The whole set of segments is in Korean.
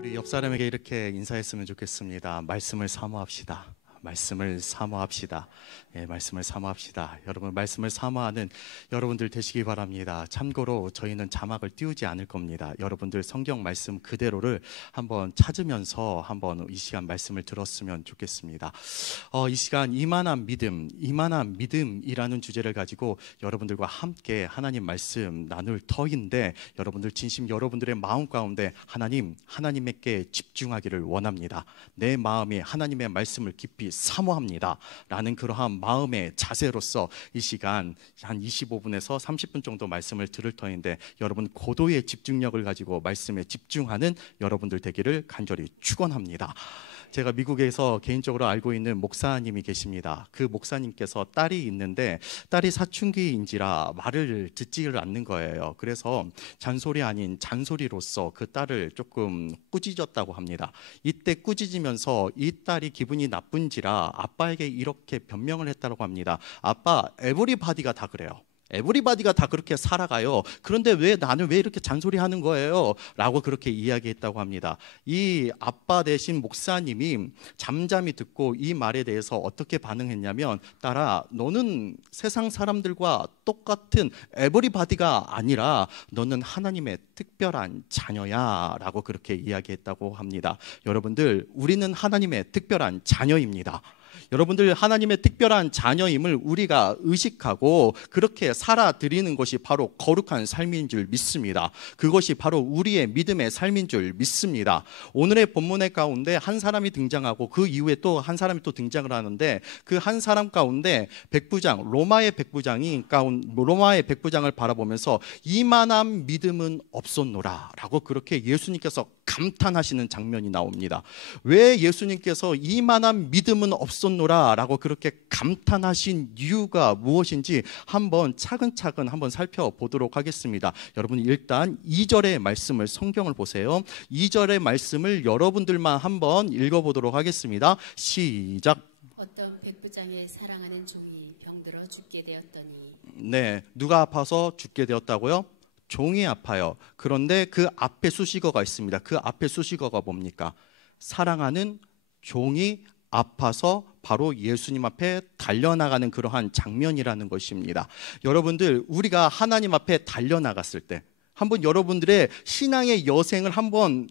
우리 옆 사람에게 이렇게 인사했으면 좋겠습니다. 말씀을 사모합시다. 말씀을 사모합시다. 예, 말씀을 사모합시다. 여러분, 말씀을 사모하는 여러분들 되시기 바랍니다. 참고로 저희는 자막을 띄우지 않을 겁니다. 여러분들 성경 말씀 그대로를 한번 찾으면서 한번 이 시간 말씀을 들었으면 좋겠습니다. 이 시간 이만한 믿음이라는 주제를 가지고 여러분들과 함께 하나님 말씀 나눌 터인데, 여러분들 진심 여러분들의 마음 가운데 하나님께 집중하기를 원합니다. 내 마음이 하나님의 말씀을 깊이 사모합니다 라는 그러한 마음의 자세로서 이 시간 한 25분에서 30분 정도 말씀을 들을 터인데, 여러분 고도의 집중력을 가지고 말씀에 집중하는 여러분들 되기를 간절히 축원합니다. 제가 미국에서 개인적으로 알고 있는 목사님이 계십니다. 그 목사님께서 딸이 있는데 딸이 사춘기인지라 말을 듣지를 않는 거예요. 그래서 잔소리 아닌 잔소리로서 그 딸을 조금 꾸짖었다고 합니다. 이때 꾸짖으면서 이 딸이 기분이 나쁜지라 아빠에게 이렇게 변명을 했다고 합니다. 아빠, 에브리바디가 다 그래요. 에브리바디가 다 그렇게 살아가요. 그런데 나는 왜 이렇게 잔소리하는 거예요? 라고 그렇게 이야기했다고 합니다. 이 아빠 대신 목사님이 잠잠히 듣고 이 말에 대해서 어떻게 반응했냐면, 딸아, 너는 세상 사람들과 똑같은 에브리바디가 아니라 너는 하나님의 특별한 자녀야 라고 그렇게 이야기했다고 합니다. 여러분들, 우리는 하나님의 특별한 자녀입니다. 여러분들, 하나님의 특별한 자녀임을 우리가 의식하고 그렇게 살아드리는 것이 바로 거룩한 삶인 줄 믿습니다. 그것이 바로 우리의 믿음의 삶인 줄 믿습니다. 오늘의 본문의 가운데 한 사람이 등장하고 그 이후에 또 한 사람이 또 등장을 하는데, 그 한 사람 가운데 로마의 백부장을 바라보면서 이만한 믿음은 없었노라 라고 그렇게 예수님께서 감탄하시는 장면이 나옵니다. 왜 예수님께서 이만한 믿음은 없었노라 라고 그렇게 감탄하신 이유가 무엇인지 한번 차근차근 한번 살펴보도록 하겠습니다. 여러분, 일단 2절의 말씀을, 성경을 보세요. 2절의 말씀을 여러분들만 한번 읽어보도록 하겠습니다. 시작. 어떤 백부장의 사랑하는 종이 병들어 죽게 되었더니. 네, 누가 아파서 죽게 되었다고요? 종이 아파요. 그런데 그 앞에 수식어가 있습니다. 그 앞에 수식어가 뭡니까? 사랑하는 종이 아파서 바로 예수님 앞에 달려나가는 그러한 장면이라는 것입니다. 여러분들, 우리가 하나님 앞에 달려나갔을 때 한번 여러분들의 신앙의 여생을 한번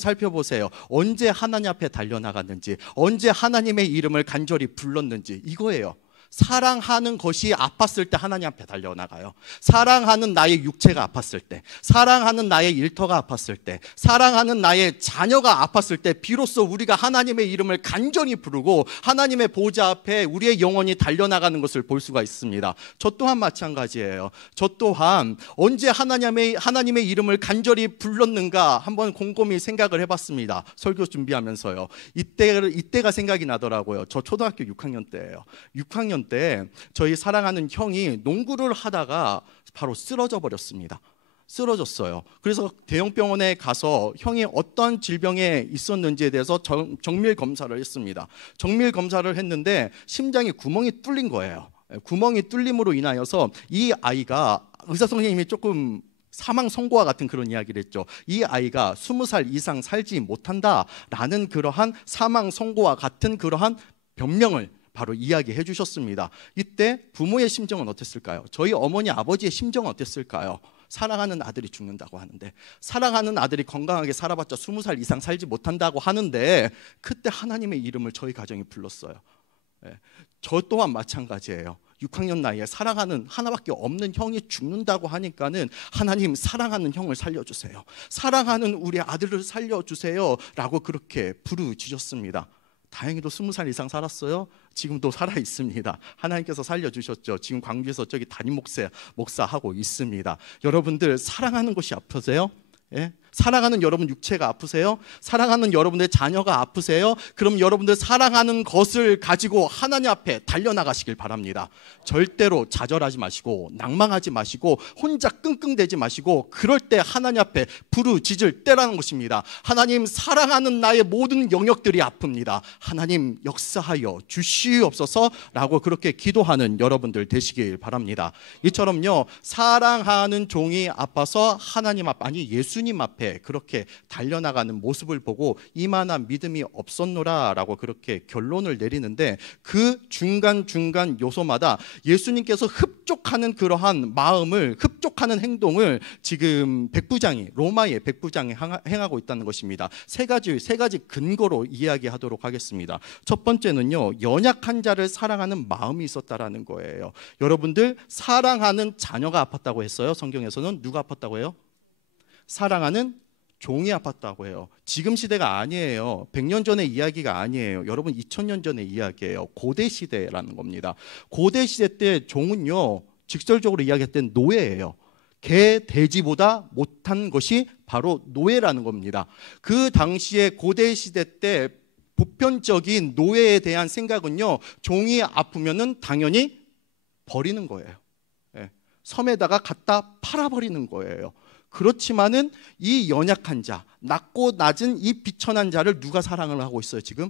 살펴보세요. 언제 하나님 앞에 달려나갔는지, 언제 하나님의 이름을 간절히 불렀는지, 이거예요. 사랑하는 것이 아팠을 때 하나님 앞에 달려나가요. 사랑하는 나의 육체가 아팠을 때, 사랑하는 나의 일터가 아팠을 때, 사랑하는 나의 자녀가 아팠을 때 비로소 우리가 하나님의 이름을 간절히 부르고 하나님의 보좌 앞에 우리의 영혼이 달려나가는 것을 볼 수가 있습니다. 저 또한 마찬가지예요. 저 또한 언제 하나님의 이름을 간절히 불렀는가 한번 곰곰이 생각을 해봤습니다. 설교 준비하면서요. 이때가 생각이 나더라고요. 저 초등학교 6학년 때예요. 6학년 때 저희 사랑하는 형이 농구를 하다가 바로 쓰러져 버렸습니다. 쓰러졌어요. 그래서 대형병원에 가서 형이 어떤 질병에 있었는지에 대해서 정밀 검사를 했습니다. 정밀 검사를 했는데 심장에 구멍이 뚫린 거예요. 구멍이 뚫림으로 인하여서 이 아이가, 의사 선생님이 조금 사망 선고와 같은 그런 이야기를 했죠. 이 아이가 20살 이상 살지 못한다라는 그러한 사망 선고와 같은 그러한 변명을 바로 이야기해 주셨습니다. 이때 부모의 심정은 어땠을까요? 저희 어머니 아버지의 심정은 어땠을까요? 사랑하는 아들이 죽는다고 하는데, 사랑하는 아들이 건강하게 살아봤자 20살 이상 살지 못한다고 하는데, 그때 하나님의 이름을 저희 가정이 불렀어요. 저 또한 마찬가지예요. 6학년 나이에 사랑하는 하나밖에 없는 형이 죽는다고 하니까는, 하나님, 사랑하는 형을 살려주세요, 사랑하는 우리 아들을 살려주세요 라고 그렇게 부르짖었습니다. 다행히도 20살 이상 살았어요. 지금도 살아 있습니다. 하나님께서 살려주셨죠. 지금 광주에서 저기 담임 목사하고 있습니다. 여러분들, 사랑하는 것이 아프세요? 예? 사랑하는 여러분 육체가 아프세요? 사랑하는 여러분의 자녀가 아프세요? 그럼 여러분들 사랑하는 것을 가지고 하나님 앞에 달려나가시길 바랍니다. 절대로 좌절하지 마시고 낭망하지 마시고 혼자 끙끙대지 마시고, 그럴 때 하나님 앞에 부르짖을 때라는 것입니다. 하나님, 사랑하는 나의 모든 영역들이 아픕니다. 하나님, 역사하여 주시옵소서라고 그렇게 기도하는 여러분들 되시길 바랍니다. 이처럼요, 사랑하는 종이 아파서 하나님 앞, 아니 예수님 앞에 앞에 그렇게 달려나가는 모습을 보고 이만한 믿음이 없었노라라고 그렇게 결론을 내리는데, 그 중간중간 요소마다 예수님께서 흡족하는 그러한 마음을, 흡족하는 행동을 지금 백부장이, 로마의 백부장이 행하고 있다는 것입니다. 세 가지 근거로 이야기하도록 하겠습니다. 첫 번째는요, 연약한 자를 사랑하는 마음이 있었다라는 거예요. 여러분들, 사랑하는 자녀가 아팠다고 했어요. 성경에서는 누가 아팠다고 해요? 사랑하는 종이 아팠다고 해요. 지금 시대가 아니에요. 100년 전의 이야기가 아니에요. 여러분, 2000년 전의 이야기예요. 고대 시대라는 겁니다. 고대 시대 때 종은요, 직설적으로 이야기할 땐 노예예요. 개, 돼지보다 못한 것이 바로 노예라는 겁니다. 그 당시에 고대 시대 때 보편적인 노예에 대한 생각은요, 종이 아프면은 당연히 버리는 거예요. 섬에다가 갖다 팔아버리는 거예요. 그렇지만은 이 연약한 자, 낮고 낮은 이 비천한 자를 누가 사랑을 하고 있어요 지금?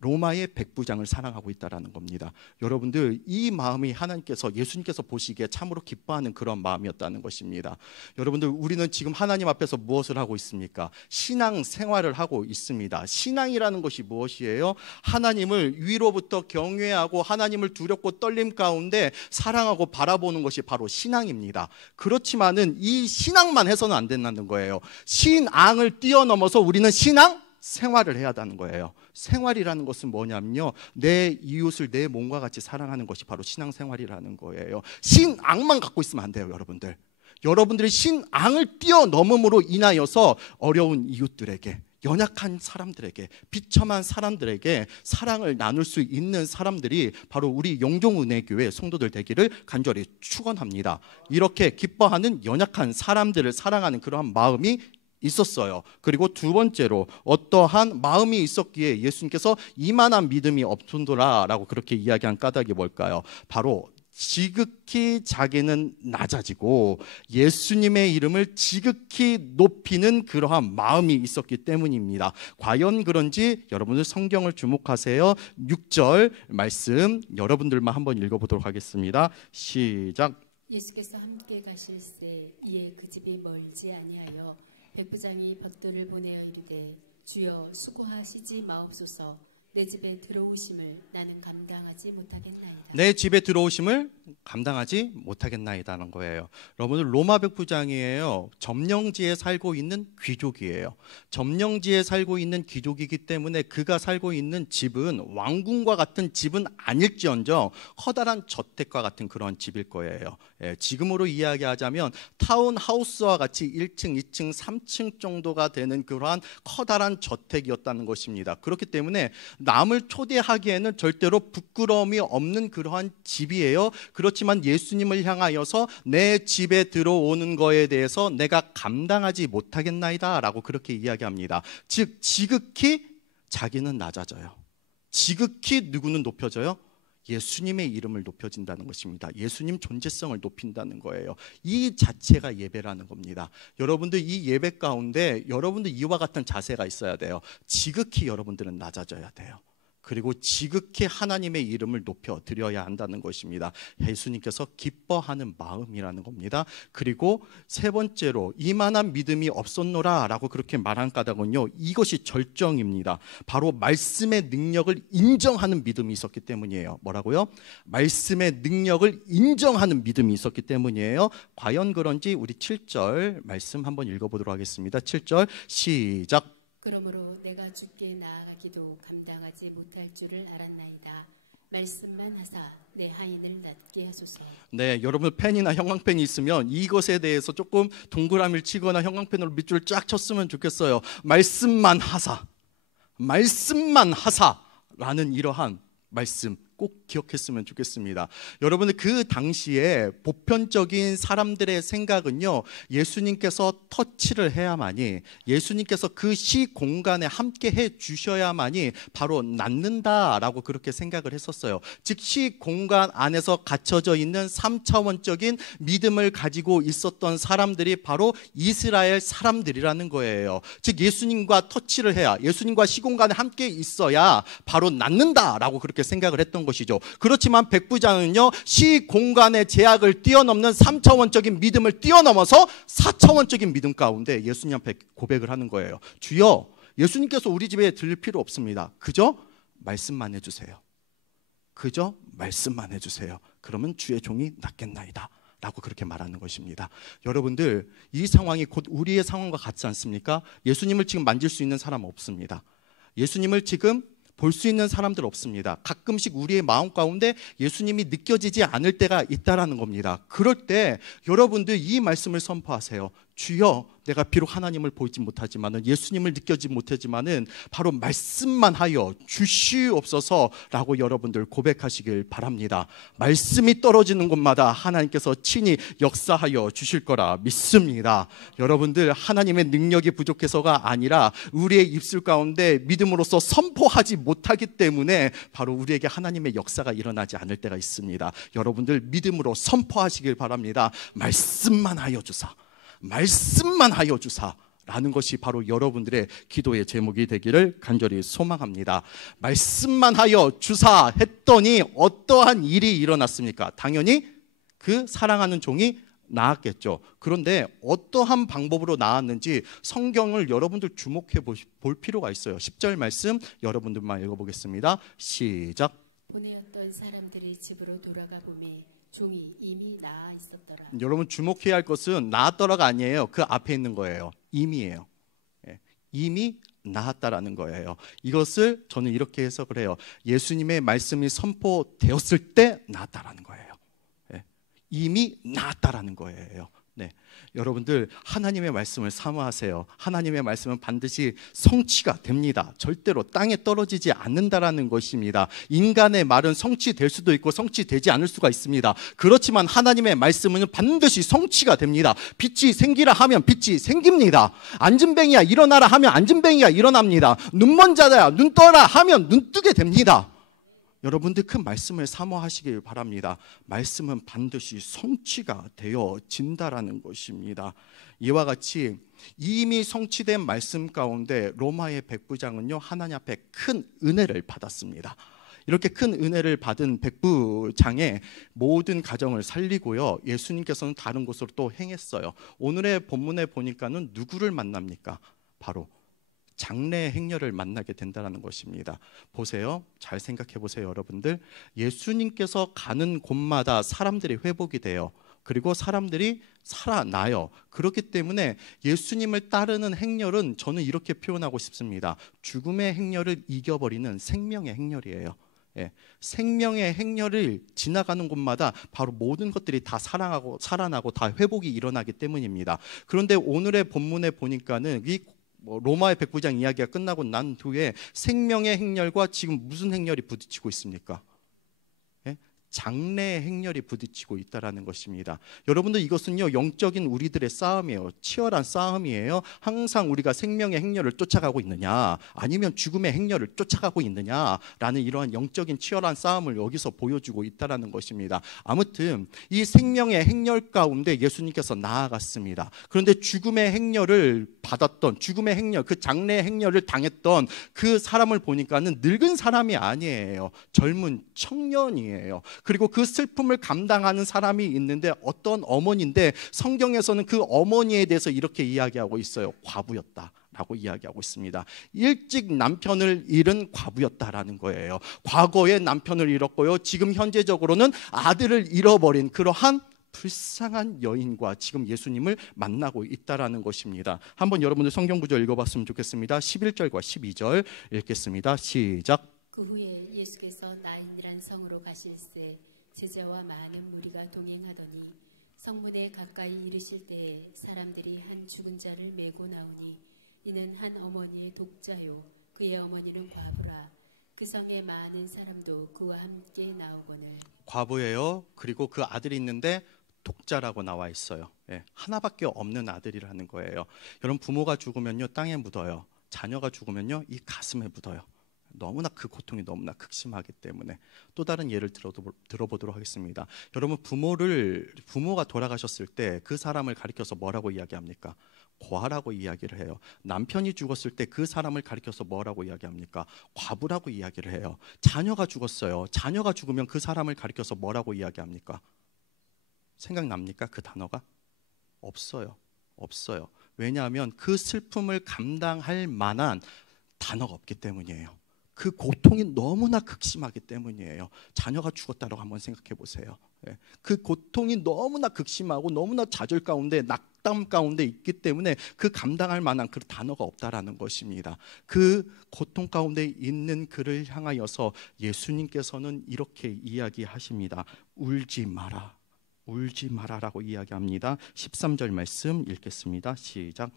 로마의 백부장을 사랑하고 있다는 겁니다. 여러분들, 이 마음이 하나님께서, 예수님께서 보시기에 참으로 기뻐하는 그런 마음이었다는 것입니다. 여러분들, 우리는 지금 하나님 앞에서 무엇을 하고 있습니까? 신앙 생활을 하고 있습니다. 신앙이라는 것이 무엇이에요? 하나님을 위로부터 경외하고 하나님을 두렵고 떨림 가운데 사랑하고 바라보는 것이 바로 신앙입니다. 그렇지만은 이 신앙만 해서는 안 된다는 거예요. 신앙을 뛰어넘어서 우리는 신앙 생활을 해야 하는 거예요. 생활이라는 것은 뭐냐면요, 내 이웃을 내 몸과 같이 사랑하는 것이 바로 신앙생활이라는 거예요. 신앙만 갖고 있으면 안 돼요. 여러분들이 신앙을 뛰어넘음으로 인하여서 어려운 이웃들에게, 연약한 사람들에게, 비참한 사람들에게 사랑을 나눌 수 있는 사람들이 바로 우리 영종은혜교회 성도들 되기를 간절히 축원합니다. 이렇게 기뻐하는 연약한 사람들을 사랑하는 그러한 마음이 있었어요. 그리고 두 번째로, 어떠한 마음이 있었기에 예수님께서 이만한 믿음이 없었노라라고 그렇게 이야기한 까닭이 뭘까요? 바로 지극히 자기는 낮아지고 예수님의 이름을 지극히 높이는 그러한 마음이 있었기 때문입니다. 과연 그런지 여러분들 성경을 주목하세요. 6절 말씀 여러분들만 한번 읽어보도록 하겠습니다. 시작. 예수께서 함께 가실새 이에 그 집이 멀지 아니하여 백부장이 벽돌을 보내어 이르되, 주여 수고하시지 마옵소서. 내 집에 들어오심을 나는 감당하지 못하겠나이다. 내 집에 들어오심을 감당하지 못하겠나이다는 거예요. 여러분들, 로마 백부장이에요. 점령지에 살고 있는 귀족이에요. 점령지에 살고 있는 귀족이기 때문에 그가 살고 있는 집은 왕궁과 같은 집은 아닐지언정 커다란 저택과 같은 그런 집일 거예요. 지금으로 이야기하자면 타운하우스와 같이 1층, 2층, 3층 정도가 되는 그러한 커다란 저택이었다는 것입니다. 그렇기 때문에 남을 초대하기에는 절대로 부끄러움이 없는 그러한 집이에요. 그렇지만 예수님을 향하여서 내 집에 들어오는 거에 대해서 내가 감당하지 못하겠나이다 라고 그렇게 이야기합니다. 즉 지극히 자기는 낮아져요. 지극히 누구는 높여져요? 예수님의 이름을 높여진다는 것입니다. 예수님 존재성을 높인다는 거예요. 이 자체가 예배라는 겁니다. 여러분들, 이 예배 가운데 여러분들 이와 같은 자세가 있어야 돼요. 지극히 여러분들은 낮아져야 돼요. 그리고 지극히 하나님의 이름을 높여 드려야 한다는 것입니다. 예수님께서 기뻐하는 마음이라는 겁니다. 그리고 세 번째로, 이만한 믿음이 없었노라 라고 그렇게 말한 까닭은요, 이것이 절정입니다. 바로 말씀의 능력을 인정하는 믿음이 있었기 때문이에요. 뭐라고요? 말씀의 능력을 인정하는 믿음이 있었기 때문이에요. 과연 그런지 우리 7절 말씀 한번 읽어보도록 하겠습니다. 7절 시작. 그러므로 내가 주께 나아가기도 감당하지 못할 줄을 알았나이다. 말씀만 하사 내 하인을 낫게 하소서. 네, 여러분 펜이나 형광펜이 있으면 이것에 대해서 조금 동그라미를 치거나 형광펜으로 밑줄을 쫙 쳤으면 좋겠어요. 말씀만 하사, 말씀만 하사라는 이러한 말씀 꼭 기억했으면 좋겠습니다. 여러분들, 그 당시에 보편적인 사람들의 생각은요, 예수님께서 터치를 해야만이, 예수님께서 그 시 공간에 함께 해 주셔야만이 바로 낫는다라고 그렇게 생각을 했었어요. 즉 시 공간 안에서 갇혀져 있는 3차원적인 믿음을 가지고 있었던 사람들이 바로 이스라엘 사람들이라는 거예요. 즉 예수님과 터치를 해야, 예수님과 시 공간에 함께 있어야 바로 낫는다라고 그렇게 생각을 했던 가능한 것이죠. 그렇지만 백부장은요, 시 공간의 제약을 뛰어넘는 3차원적인 믿음을 뛰어넘어서 4차원적인 믿음 가운데 예수님 앞에 고백을 하는 거예요. 주여, 예수님께서 우리 집에 들릴 필요 없습니다. 그저 말씀만 해주세요. 그저 말씀만 해주세요. 그러면 주의 종이 낫겠나이다 라고 그렇게 말하는 것입니다. 여러분들, 이 상황이 곧 우리의 상황과 같지 않습니까? 예수님을 지금 만질 수 있는 사람 없습니다. 예수님을 지금 볼 수 있는 사람들 없습니다. 가끔씩 우리의 마음 가운데 예수님이 느껴지지 않을 때가 있다라는 겁니다. 그럴 때 여러분들 이 말씀을 선포하세요. 주여, 내가 비록 하나님을 보지 못하지만은, 예수님을 느끼지 못하지만은 바로 말씀만 하여 주시옵소서라고 여러분들 고백하시길 바랍니다. 말씀이 떨어지는 곳마다 하나님께서 친히 역사하여 주실 거라 믿습니다. 여러분들, 하나님의 능력이 부족해서가 아니라 우리의 입술 가운데 믿음으로써 선포하지 못하기 때문에 바로 우리에게 하나님의 역사가 일어나지 않을 때가 있습니다. 여러분들 믿음으로 선포하시길 바랍니다. 말씀만 하여 주사, 말씀만 하여 주사 라는 것이 바로 여러분들의 기도의 제목이 되기를 간절히 소망합니다. 말씀만 하여 주사 했더니 어떠한 일이 일어났습니까? 당연히 그 사랑하는 종이 나았겠죠. 그런데 어떠한 방법으로 나았는지 성경을 여러분들 주목해 볼 필요가 있어요. 10절 말씀 여러분들만 읽어보겠습니다. 시작. 보내었던 사람들의 집으로 돌아가 보매 종이 이미 나아 있었더라. 여러분 주목해야 할 것은 나았더라가 아니에요. 그 앞에 있는 거예요. 이미예요. 이미 나았다라는 거예요. 이것을 저는 이렇게 해석을 해요. 예수님의 말씀이 선포되었을 때 나았다라는 거예요. 이미 나았다라는 거예요. 네. 여러분들, 하나님의 말씀을 사모하세요. 하나님의 말씀은 반드시 성취가 됩니다. 절대로 땅에 떨어지지 않는다라는 것입니다. 인간의 말은 성취될 수도 있고 성취되지 않을 수가 있습니다. 그렇지만 하나님의 말씀은 반드시 성취가 됩니다. 빛이 생기라 하면 빛이 생깁니다. 앉은뱅이야 일어나라 하면 앉은뱅이가 일어납니다. 눈먼 자야 눈 떠라 하면 눈 뜨게 됩니다. 여러분들 그 말씀을 사모하시길 바랍니다. 말씀은 반드시 성취가 되어진다라는 것입니다. 이와 같이 이미 성취된 말씀 가운데 로마의 백부장은요, 하나님 앞에 큰 은혜를 받았습니다. 이렇게 큰 은혜를 받은 백부장의 모든 가정을 살리고요, 예수님께서는 다른 곳으로 또 행했어요. 오늘의 본문에 보니까는 누구를 만납니까? 바로 장래 행렬을 만나게 된다는 것입니다. 보세요. 잘 생각해 보세요, 여러분들. 예수님께서 가는 곳마다 사람들이 회복이 돼요. 그리고 사람들이 살아나요. 그렇기 때문에 예수님을 따르는 행렬은 저는 이렇게 표현하고 싶습니다. 죽음의 행렬을 이겨버리는 생명의 행렬이에요. 생명의 행렬을 지나가는 곳마다 바로 모든 것들이 다 살아나고 다 회복이 일어나기 때문입니다. 그런데 오늘의 본문에 보니까는 이 로마의 백부장 이야기가 끝나고 난 후에 생명의 행렬과 지금 무슨 행렬이 부딪히고 있습니까? 장래의 행렬이 부딪히고 있다는 것입니다. 여러분들, 이것은요, 영적인 우리들의 싸움이에요. 치열한 싸움이에요. 항상 우리가 생명의 행렬을 쫓아가고 있느냐, 아니면 죽음의 행렬을 쫓아가고 있느냐라는 이러한 영적인 치열한 싸움을 여기서 보여주고 있다는 것입니다. 아무튼 이 생명의 행렬 가운데 예수님께서 나아갔습니다. 그런데 죽음의 행렬을 받았던, 죽음의 행렬, 그 장래의 행렬을 당했던 그 사람을 보니까는 늙은 사람이 아니에요. 젊은 청년이에요. 그리고 그 슬픔을 감당하는 사람이 있는데 어떤 어머니인데, 성경에서는 그 어머니에 대해서 이렇게 이야기하고 있어요. 과부였다라고 이야기하고 있습니다. 일찍 남편을 잃은 과부였다라는 거예요. 과거에 남편을 잃었고요, 지금 현재적으로는 아들을 잃어버린 그러한 불쌍한 여인과 지금 예수님을 만나고 있다라는 것입니다. 한번 여러분들 성경 구절 읽어봤으면 좋겠습니다. 11절과 12절 읽겠습니다. 시작. 그 후에 예수께서 나인이란 성으로 가실새 제자와 많은 무리가 동행하더니 성문에 가까이 이르실 때에 사람들이 한 죽은 자를 메고 나오니 이는 한 어머니의 독자요 그의 어머니는 과부라. 그 성에 많은 사람도 그와 함께 나오거늘. 과부예요. 그리고 그 아들이 있는데 독자라고 나와 있어요. 하나밖에 없는 아들이라는 거예요. 여러분, 부모가 죽으면요 땅에 묻어요. 자녀가 죽으면요 이 가슴에 묻어요. 너무나 그 고통이 너무나 극심하기 때문에. 또 다른 예를 들어보도록 하겠습니다. 여러분, 부모가 돌아가셨을 때 그 사람을 가리켜서 뭐라고 이야기합니까? 고아라고 이야기를 해요. 남편이 죽었을 때 그 사람을 가리켜서 뭐라고 이야기합니까? 과부라고 이야기를 해요. 자녀가 죽었어요. 자녀가 죽으면 그 사람을 가리켜서 뭐라고 이야기합니까? 생각납니까? 그 단어가? 없어요. 없어요. 왜냐하면 그 슬픔을 감당할 만한 단어가 없기 때문이에요. 그 고통이 너무나 극심하기 때문이에요. 자녀가 죽었다고 한번 생각해 보세요. 그 고통이 너무나 극심하고 너무나 좌절 가운데, 낙담 가운데 있기 때문에 그 감당할 만한 그 단어가 없다라는 것입니다. 그 고통 가운데 있는 그를 향하여서 예수님께서는 이렇게 이야기하십니다. 울지 마라. 울지 마라라고 이야기합니다. 13절 말씀 읽겠습니다. 시작.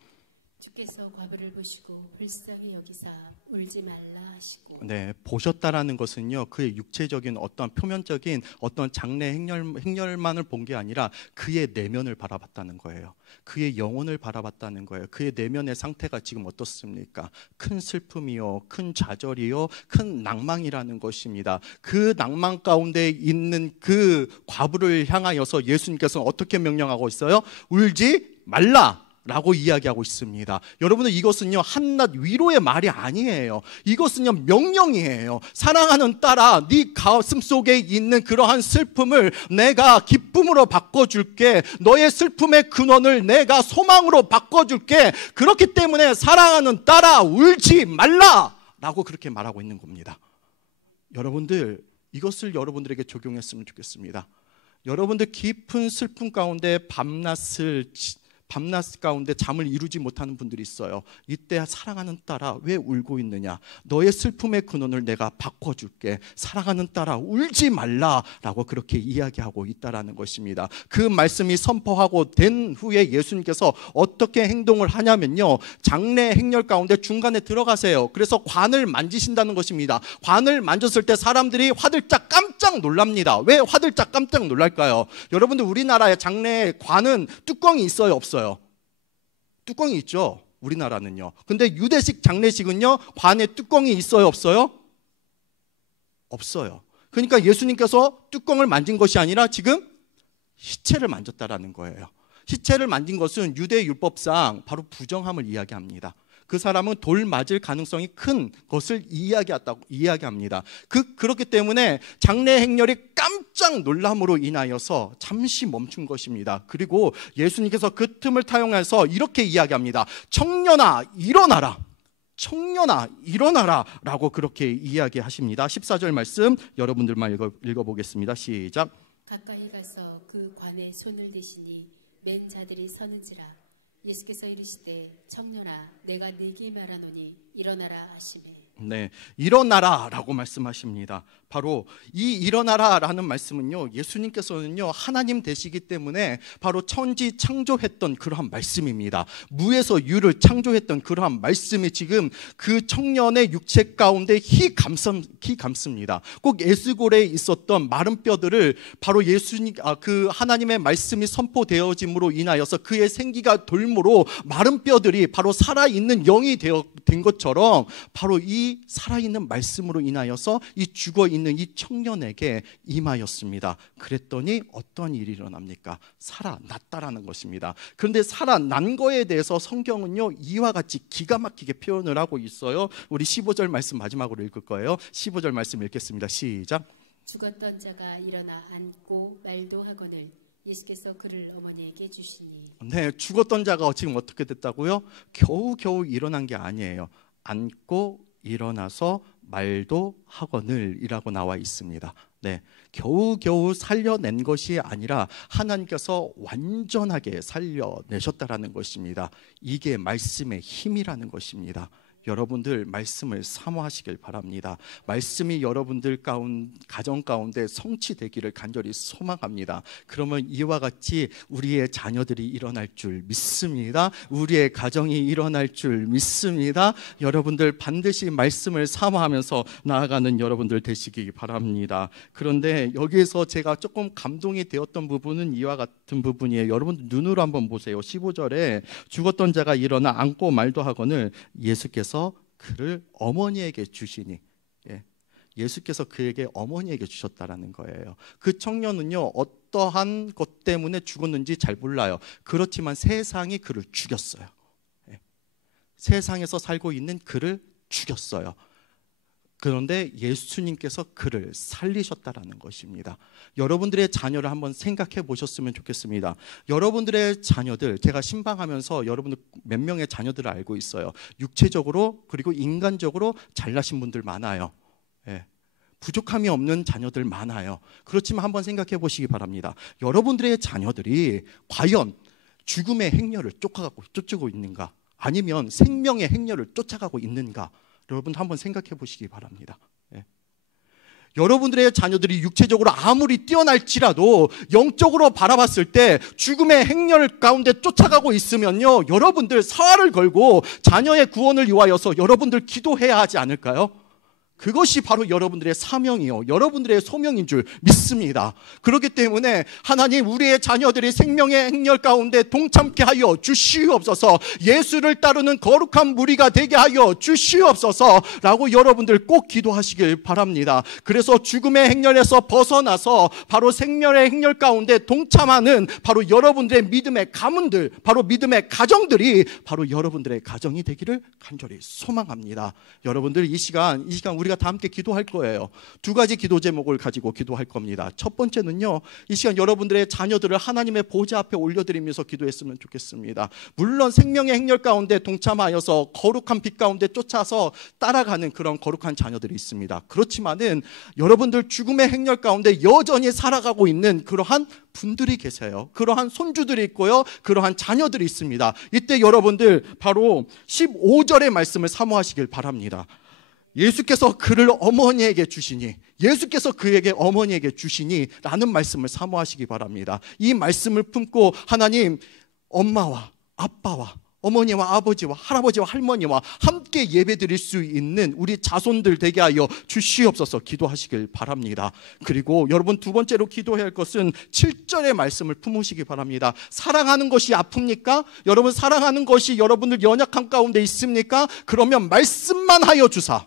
주께서 과부를 보시고 불쌍히 여기사 울지 말라 하시고. 네, 보셨다라는 것은요, 그의 육체적인 어떤 표면적인 어떤 장래 행렬만을 본 게 아니라 그의 내면을 바라봤다는 거예요. 그의 영혼을 바라봤다는 거예요. 그의 내면의 상태가 지금 어떻습니까? 큰 슬픔이요, 큰 좌절이요, 큰 낭망이라는 것입니다. 그 낭망 가운데 있는 그 과부를 향하여서 예수님께서는 어떻게 명령하고 있어요? 울지 말라 라고 이야기하고 있습니다. 여러분들, 이것은요 한낱 위로의 말이 아니에요. 이것은요 명령이에요. 사랑하는 딸아, 네 가슴 속에 있는 그러한 슬픔을 내가 기쁨으로 바꿔줄게. 너의 슬픔의 근원을 내가 소망으로 바꿔줄게. 그렇기 때문에 사랑하는 딸아, 울지 말라 라고 그렇게 말하고 있는 겁니다. 여러분들, 이것을 여러분들에게 적용했으면 좋겠습니다. 여러분들 깊은 슬픔 가운데 밤낮 가운데 잠을 이루지 못하는 분들이 있어요. 이때 사랑하는 딸아, 왜 울고 있느냐? 너의 슬픔의 근원을 내가 바꿔줄게. 사랑하는 딸아, 울지 말라라고 그렇게 이야기하고 있다라는 것입니다. 그 말씀이 선포하고 된 후에 예수님께서 어떻게 행동을 하냐면요, 장례 행렬 가운데 중간에 들어가세요. 그래서 관을 만지신다는 것입니다. 관을 만졌을 때 사람들이 화들짝 깜짝 놀랍니다. 왜 화들짝 깜짝 놀랄까요? 여러분들, 우리나라의 장례 관은 뚜껑이 있어요, 없어요? 뚜껑이 있죠, 우리나라는요. 근데 유대식 장례식은요, 관에 뚜껑이 있어요, 없어요? 없어요. 그러니까 예수님께서 뚜껑을 만진 것이 아니라 지금 시체를 만졌다라는 거예요. 시체를 만진 것은 유대 율법상 바로 부정함을 이야기합니다. 그 사람은 돌 맞을 가능성이 큰 것을 이야기합니다. 그렇기 때문에 장례 행렬이 깜짝 놀람으로 인하여서 잠시 멈춘 것입니다. 그리고 예수님께서 그 틈을 타용해서 이렇게 이야기합니다. 청년아, 일어나라. 청년아, 일어나라 라고 그렇게 이야기하십니다. 14절 말씀 여러분들만 읽어보겠습니다. 시작. 가까이 가서 그 관에 손을 대시니 맨 자들이 서는지라. 예수께서 이르시되 청년아, 내가 네게 말하노니 일어나라 하시매. 네, 일어나라 라고 말씀하십니다. 바로 이 일어나라 라는 말씀은요, 예수님께서는요 하나님 되시기 때문에 바로 천지 창조했던 그러한 말씀입니다. 무에서 유를 창조했던 그러한 말씀이 지금 그 청년의 육체 가운데 희 감습니다. 꼭 에스골에 있었던 마른 뼈들을 바로 그 하나님의 말씀이 선포되어짐으로 인하여서 그의 생기가 돌므로 마른 뼈들이 바로 살아있는 영이 된 것처럼 바로 이 살아있는 말씀으로 인하여서 이 죽어있는 이 청년에게 임하였습니다. 그랬더니 어떤 일이 일어납니까? 살아났다라는 것입니다. 그런데 살아난 거에 대해서 성경은요 이와 같이 기가 막히게 표현을 하고 있어요. 우리 15절 말씀 마지막으로 읽을 거예요. 15절 말씀 읽겠습니다. 시작. 죽었던 자가 일어나 앉고 말도 하거늘 예수께서 그를 어머니에게 주시니. 네, 죽었던 자가 지금 어떻게 됐다고요? 겨우겨우 일어난 게 아니에요. 앉고 일어나서 말도 하거늘이라고 나와 있습니다. 네, 겨우겨우 살려낸 것이 아니라 하나님께서 완전하게 살려내셨다라는 것입니다. 이게 말씀의 힘이라는 것입니다. 여러분들 말씀을 사모하시길 바랍니다. 말씀이 여러분들 가정 가운데 성취되기를 간절히 소망합니다. 그러면 이와 같이 우리의 자녀들이 일어날 줄 믿습니다. 우리의 가정이 일어날 줄 믿습니다. 여러분들 반드시 말씀을 사모하면서 나아가는 여러분들 되시기 바랍니다. 그런데 여기에서 제가 조금 감동이 되었던 부분은 이와 같은 부분이에요. 여러분들 눈으로 한번 보세요. 15절에 죽었던 자가 일어나 앉고 말도 하거늘 예수께서 그를 어머니에게 주시니. 예수께서 그에게 어머니에게 주셨다라는 거예요. 그 청년은요, 어떠한 것 때문에 죽었는지 잘 몰라요. 그렇지만 세상이 그를 죽였어요. 세상에서 살고 있는 그를 죽였어요. 그런데 예수님께서 그를 살리셨다라는 것입니다. 여러분들의 자녀를 한번 생각해 보셨으면 좋겠습니다. 여러분들의 자녀들, 제가 신방하면서 여러분들 몇 명의 자녀들을 알고 있어요. 육체적으로 그리고 인간적으로 잘나신 분들 많아요. 부족함이 없는 자녀들 많아요. 그렇지만 한번 생각해 보시기 바랍니다. 여러분들의 자녀들이 과연 죽음의 행렬을 쫓고 있는가? 아니면 생명의 행렬을 쫓아가고 있는가? 여러분 한번 생각해 보시기 바랍니다. 여러분들의 자녀들이 육체적으로 아무리 뛰어날지라도 영적으로 바라봤을 때 죽음의 행렬 가운데 쫓아가고 있으면요, 여러분들 사활을 걸고 자녀의 구원을 위하여서 여러분들 기도해야 하지 않을까요? 그것이 바로 여러분들의 사명이요, 여러분들의 소명인 줄 믿습니다. 그렇기 때문에 하나님, 우리의 자녀들이 생명의 행렬 가운데 동참케 하여 주시옵소서, 예수를 따르는 거룩한 무리가 되게 하여 주시옵소서 라고 여러분들 꼭 기도하시길 바랍니다. 그래서 죽음의 행렬에서 벗어나서 바로 생명의 행렬 가운데 동참하는 바로 여러분들의 믿음의 가문들, 바로 믿음의 가정들이 바로 여러분들의 가정이 되기를 간절히 소망합니다. 여러분들 이 시간 우리가 다 함께 기도할 거예요. 두 가지 기도 제목을 가지고 기도할 겁니다. 첫 번째는요, 이 시간 여러분들의 자녀들을 하나님의 보좌 앞에 올려드리면서 기도했으면 좋겠습니다. 물론 생명의 행렬 가운데 동참하여서 거룩한 빛 가운데 쫓아서 따라가는 그런 거룩한 자녀들이 있습니다. 그렇지만은 여러분들 죽음의 행렬 가운데 여전히 살아가고 있는 그러한 분들이 계세요. 그러한 손주들이 있고요, 그러한 자녀들이 있습니다. 이때 여러분들 바로 15절의 말씀을 사모하시길 바랍니다. 예수께서 그를 어머니에게 주시니, 예수께서 그에게 어머니에게 주시니 라는 말씀을 사모하시기 바랍니다. 이 말씀을 품고 하나님, 엄마와 아빠와 어머니와 아버지와 할아버지와 할머니와 함께 예배드릴 수 있는 우리 자손들 되게 하여 주시옵소서 기도하시길 바랍니다. 그리고 여러분 두 번째로 기도해야 할 것은 7절의 말씀을 품으시기 바랍니다. 사랑하는 것이 아픕니까? 여러분 사랑하는 것이 여러분들 연약한 가운데 있습니까? 그러면 말씀만 하여 주사,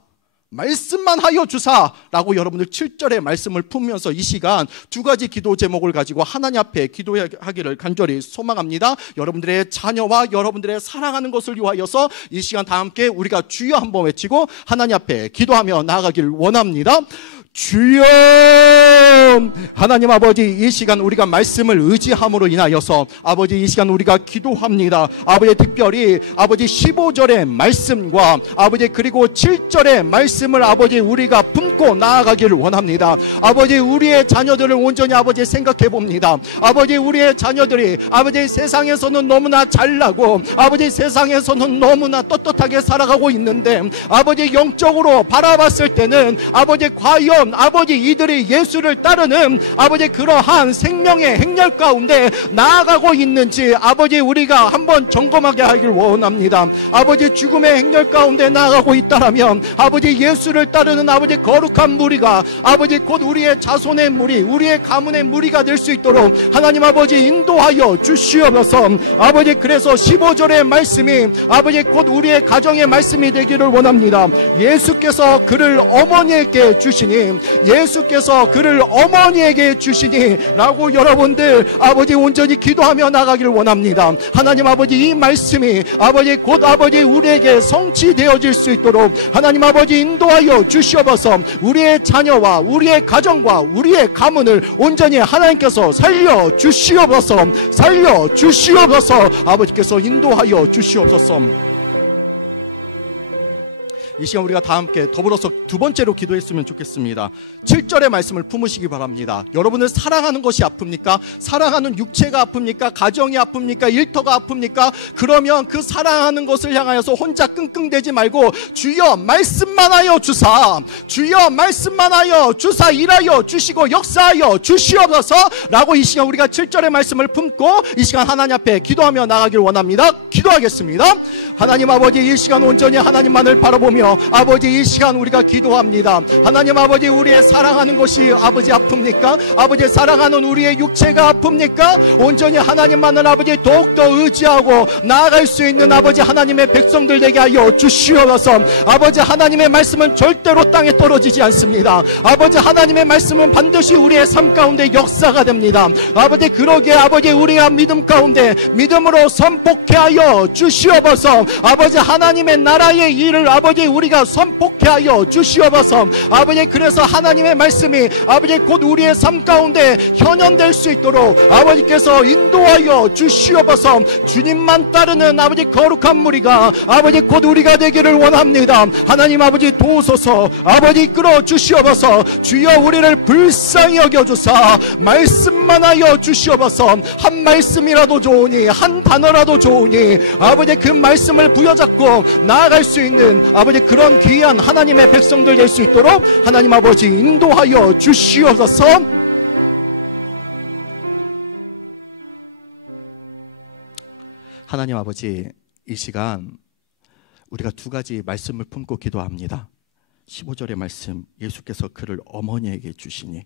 말씀만 하여 주사라고 여러분들 7절의 말씀을 품으면서 이 시간 두 가지 기도 제목을 가지고 하나님 앞에 기도하기를 간절히 소망합니다. 여러분들의 자녀와 여러분들의 사랑하는 것을 위하여서 이 시간 다 함께 우리가 주여 한번 외치고 하나님 앞에 기도하며 나아가길 원합니다. 주여, 하나님 아버지, 이 시간 우리가 말씀을 의지함으로 인하여서 아버지 이 시간 우리가 기도합니다. 아버지 특별히 아버지 15절의 말씀과 아버지 그리고 7절의 말씀을 아버지 우리가 품고 나아가기를 원합니다. 아버지 우리의 자녀들을 온전히 아버지 생각해 봅니다. 아버지 우리의 자녀들이 아버지 세상에서는 너무나 잘나고 아버지 세상에서는 너무나 떳떳하게 살아가고 있는데 아버지 영적으로 바라봤을 때는 아버지 과연 아버지 이들이 예수를 따르는 아버지 그러한 생명의 행렬 가운데 나아가고 있는지 아버지 우리가 한번 점검하게 하길 원합니다. 아버지 죽음의 행렬 가운데 나아가고 있다라면 아버지 예수를 따르는 아버지 거룩한 무리가 아버지 곧 우리의 자손의 무리, 우리의 가문의 무리가 될 수 있도록 하나님 아버지 인도하여 주시옵소서. 아버지 그래서 15절의 말씀이 아버지 곧 우리의 가정의 말씀이 되기를 원합니다. 예수께서 그를 어머니에게 주시니, 예수께서 그를 어머니에게 주시니 라고 여러분들 아버지 온전히 기도하며 나가기를 원합니다. 하나님 아버지 이 말씀이 아버지 곧 아버지 우리에게 성취되어질 수 있도록 하나님 아버지 인도하여 주시옵소서. 우리의 자녀와 우리의 가정과 우리의 가문을 온전히 하나님께서 살려 주시옵소서. 살려 주시옵소서. 아버지께서 인도하여 주시옵소서. 이 시간 우리가 다 함께 더불어서 두 번째로 기도했으면 좋겠습니다. 7절의 말씀을 품으시기 바랍니다. 여러분을 사랑하는 것이 아픕니까? 사랑하는 육체가 아픕니까? 가정이 아픕니까? 일터가 아픕니까? 그러면 그 사랑하는 것을 향하여서 혼자 끙끙대지 말고 주여 말씀만 하여 주사, 주여 말씀만 하여 주사 일하여 주시고 역사하여 주시옵소서 라고 이 시간 우리가 7절의 말씀을 품고 이 시간 하나님 앞에 기도하며 나가길 원합니다. 기도하겠습니다. 하나님 아버지 이 시간 온전히 하나님만을 바라보며 위해서 아버지 이 시간 우리가 기도합니다. 하나님 아버지, 우리의 사랑하는 것이 아버지 아픕니까? 아버지 사랑하는 우리의 육체가 아픕니까? 온전히 하나님만을 아버지 더욱더 의지하고 나아갈 수 있는 아버지 하나님의 백성들 되게 하여 주시옵소서. 아버지 하나님의 말씀은 절대로 땅에 떨어지지 않습니다. 아버지 하나님의 말씀은 반드시 우리의 삶 가운데 역사가 됩니다. 아버지 그러기에 아버지 우리가 믿음 가운데 믿음으로 선포케 하여 주시옵소서. 아버지 하나님의 나라의 일을 아버지 우리가 선포케 하여 주시옵소서. 아버지 그래서 하나님의 말씀이 아버지 곧 우리의 삶 가운데 현현될 수 있도록 아버지께서 인도하여 주시옵소서. 주님만 따르는 아버지 거룩한 무리가 아버지 곧 우리가 되기를 원합니다. 하나님 아버지 도우소서. 아버지 이끌어 주시옵소서. 주여 우리를 불쌍히 여겨주사 말씀만 하여 주시옵소서. 한 말씀이라도 좋으니 한 단어라도 좋으니 아버지 그 말씀을 부여잡고 나아갈 수 있는 아버지 그런 귀한 하나님의 백성들 될 수 있도록 하나님 아버지 인도하여 주시옵소서. 하나님 아버지, 이 시간 우리가 두 가지 말씀을 품고 기도합니다. 15절의 말씀, 예수께서 그를 어머니에게 주시니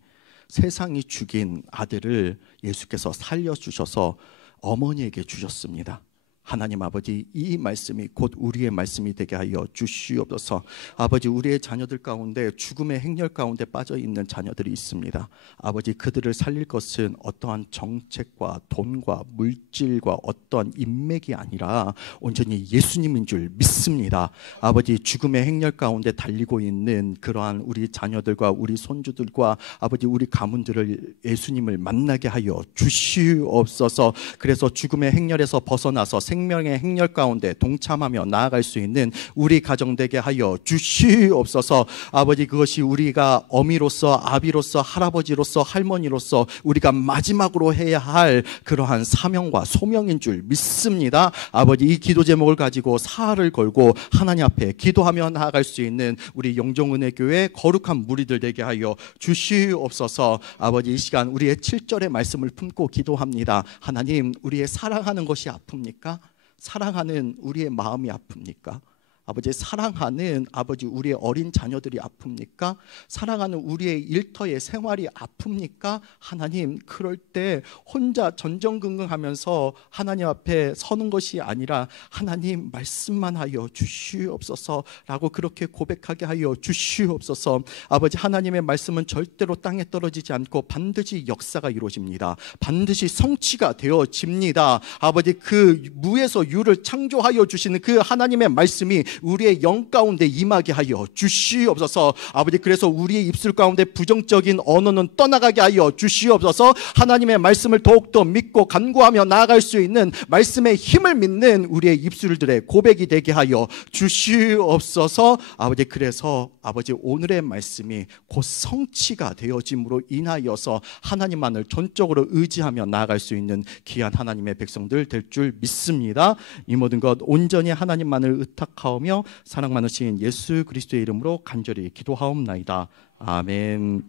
세상이 죽인 아들을 예수께서 살려주셔서 어머니에게 주셨습니다. 하나님 아버지, 이 말씀이 곧 우리의 말씀이 되게 하여 주시옵소서. 아버지 우리의 자녀들 가운데 죽음의 행렬 가운데 빠져 있는 자녀들이 있습니다. 아버지 그들을 살릴 것은 어떠한 정책과 돈과 물질과 어떠한 인맥이 아니라 온전히 예수님인 줄 믿습니다. 아버지 죽음의 행렬 가운데 달리고 있는 그러한 우리 자녀들과 우리 손주들과 아버지 우리 가문들을 예수님을 만나게 하여 주시옵소서. 그래서 죽음의 행렬에서 벗어나서 생명의 행렬 가운데 동참하며 나아갈 수 있는 우리 가정 되게 하여 주시옵소서. 아버지 그것이 우리가 어미로서 아비로서 할아버지로서 할머니로서 우리가 마지막으로 해야 할 그러한 사명과 소명인 줄 믿습니다. 아버지 이 기도 제목을 가지고 사활을 걸고 하나님 앞에 기도하며 나아갈 수 있는 우리 영종은혜교회 거룩한 무리들 되게 하여 주시옵소서. 아버지 이 시간 우리의 7절의 말씀을 품고 기도합니다. 하나님 우리의 사랑하는 것이 아픕니까? 사랑하는 우리의 마음이 아픕니까? 아버지 사랑하는 아버지 우리의 어린 자녀들이 아픕니까? 사랑하는 우리의 일터의 생활이 아픕니까? 하나님 그럴 때 혼자 전전긍긍하면서 하나님 앞에 서는 것이 아니라 하나님 말씀만 하여 주시옵소서 라고 그렇게 고백하게 하여 주시옵소서. 아버지 하나님의 말씀은 절대로 땅에 떨어지지 않고 반드시 역사가 이루어집니다. 반드시 성취가 되어집니다. 아버지 그 무에서 유를 창조하여 주시는 그 하나님의 말씀이 우리의 영 가운데 임하게 하여 주시옵소서. 아버지 그래서 우리의 입술 가운데 부정적인 언어는 떠나가게 하여 주시옵소서. 하나님의 말씀을 더욱더 믿고 간구하며 나아갈 수 있는 말씀의 힘을 믿는 우리의 입술들의 고백이 되게 하여 주시옵소서. 아버지 그래서 아버지 오늘의 말씀이 곧 성취가 되어짐으로 인하여서 하나님만을 전적으로 의지하며 나아갈 수 있는 귀한 하나님의 백성들 될 줄 믿습니다. 이 모든 것 온전히 하나님만을 의탁하오며 사랑 많으신 예수 그리스도의 이름으로 간절히 기도하옵나이다. 아멘.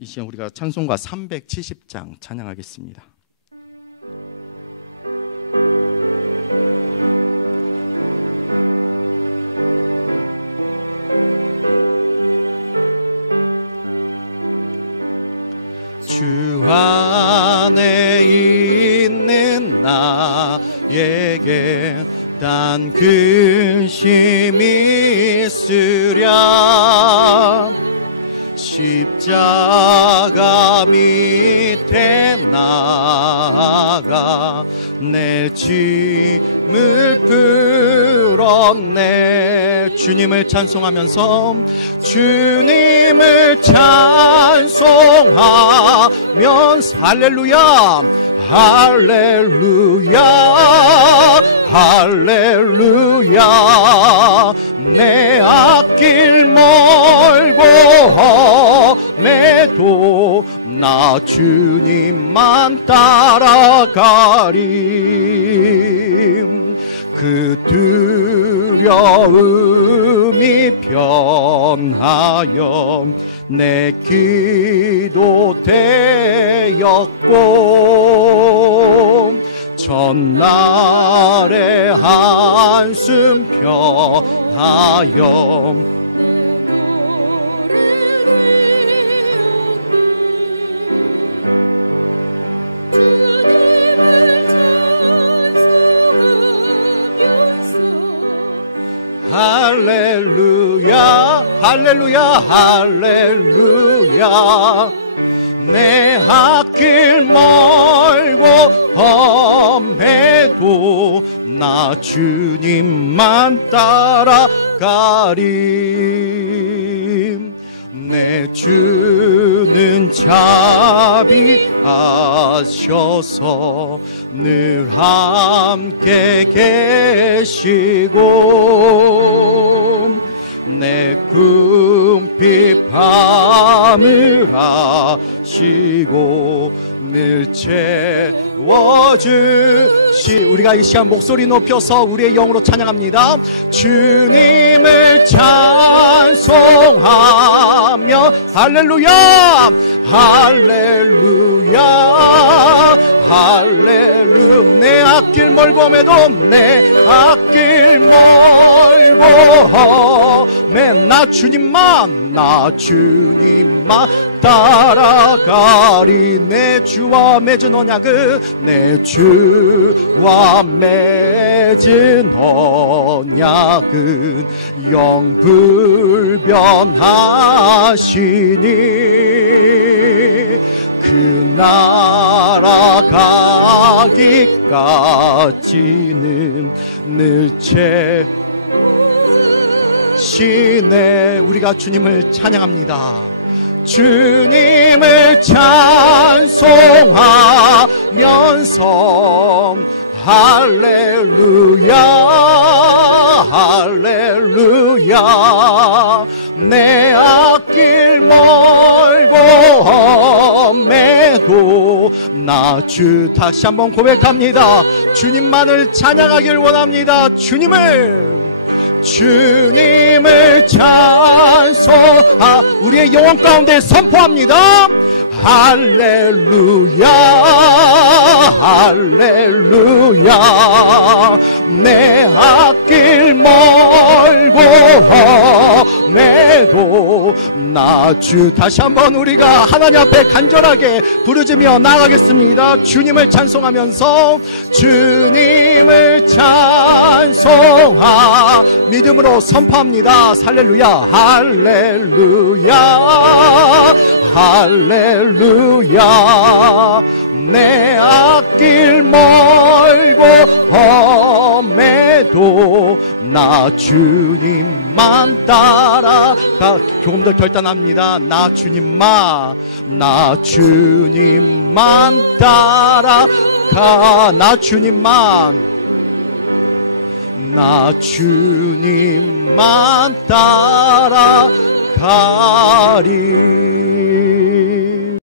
이 시간 우리가 찬송가 370장 찬양하겠습니다. 주 안에 있는 나에게 단 근심이 있으랴 십자가 밑에 나아가 내 짐을 풀었네. 주님을 찬송하면서 주님을 찬송하면서 할렐루야 할렐루야 할렐루야 내 앞길 멀고 험해도 나 주님만 따라가리. 그 두려움이 변하여 내 기도 되었고 전날의 한숨 위하여 할렐루야 할렐루야 할렐루야 내 앞길 멀고 험해도 나 주님만 따라가리 내 주는 자비하셔서 늘 함께 계시고 내 궁핍 밤을 아시고 늘 채워주시 우리가 이 시간 목소리 높여서 우리의 영으로 찬양합니다. 주님을 찬송하며 할렐루야 할렐루야 할렐루야 내 앞길 멀고 험해도 내 앞길 멀고 험해 나 주님만 따라가리 내 주와 맺은 언약은 내 주와 맺은 언약은 영불변하시니 그 나라 가기까지는 늘 채시네 우리가 주님을 찬양합니다. 주님을 찬송하면서 할렐루야 할렐루야 내 앞길 멀고 험해도 나 주 다시 한번 고백합니다. 주님만을 찬양하길 원합니다. 주님을 찬송하 우리의 영혼 가운데 선포합니다. 할렐루야 할렐루야 내 앞길 멀고 험해도 나 주 다시 한번 우리가 하나님 앞에 간절하게 부르짖으며 나아가겠습니다. 주님을 찬송하면서 주님을 찬송하 믿음으로 선포합니다. 할렐루야 할렐루야 할렐루야 내 앞길 멀고 험해도 나 주님만 따라가 조금 더 결단합니다. 나 주님만 따라가 나 주님만 따라가리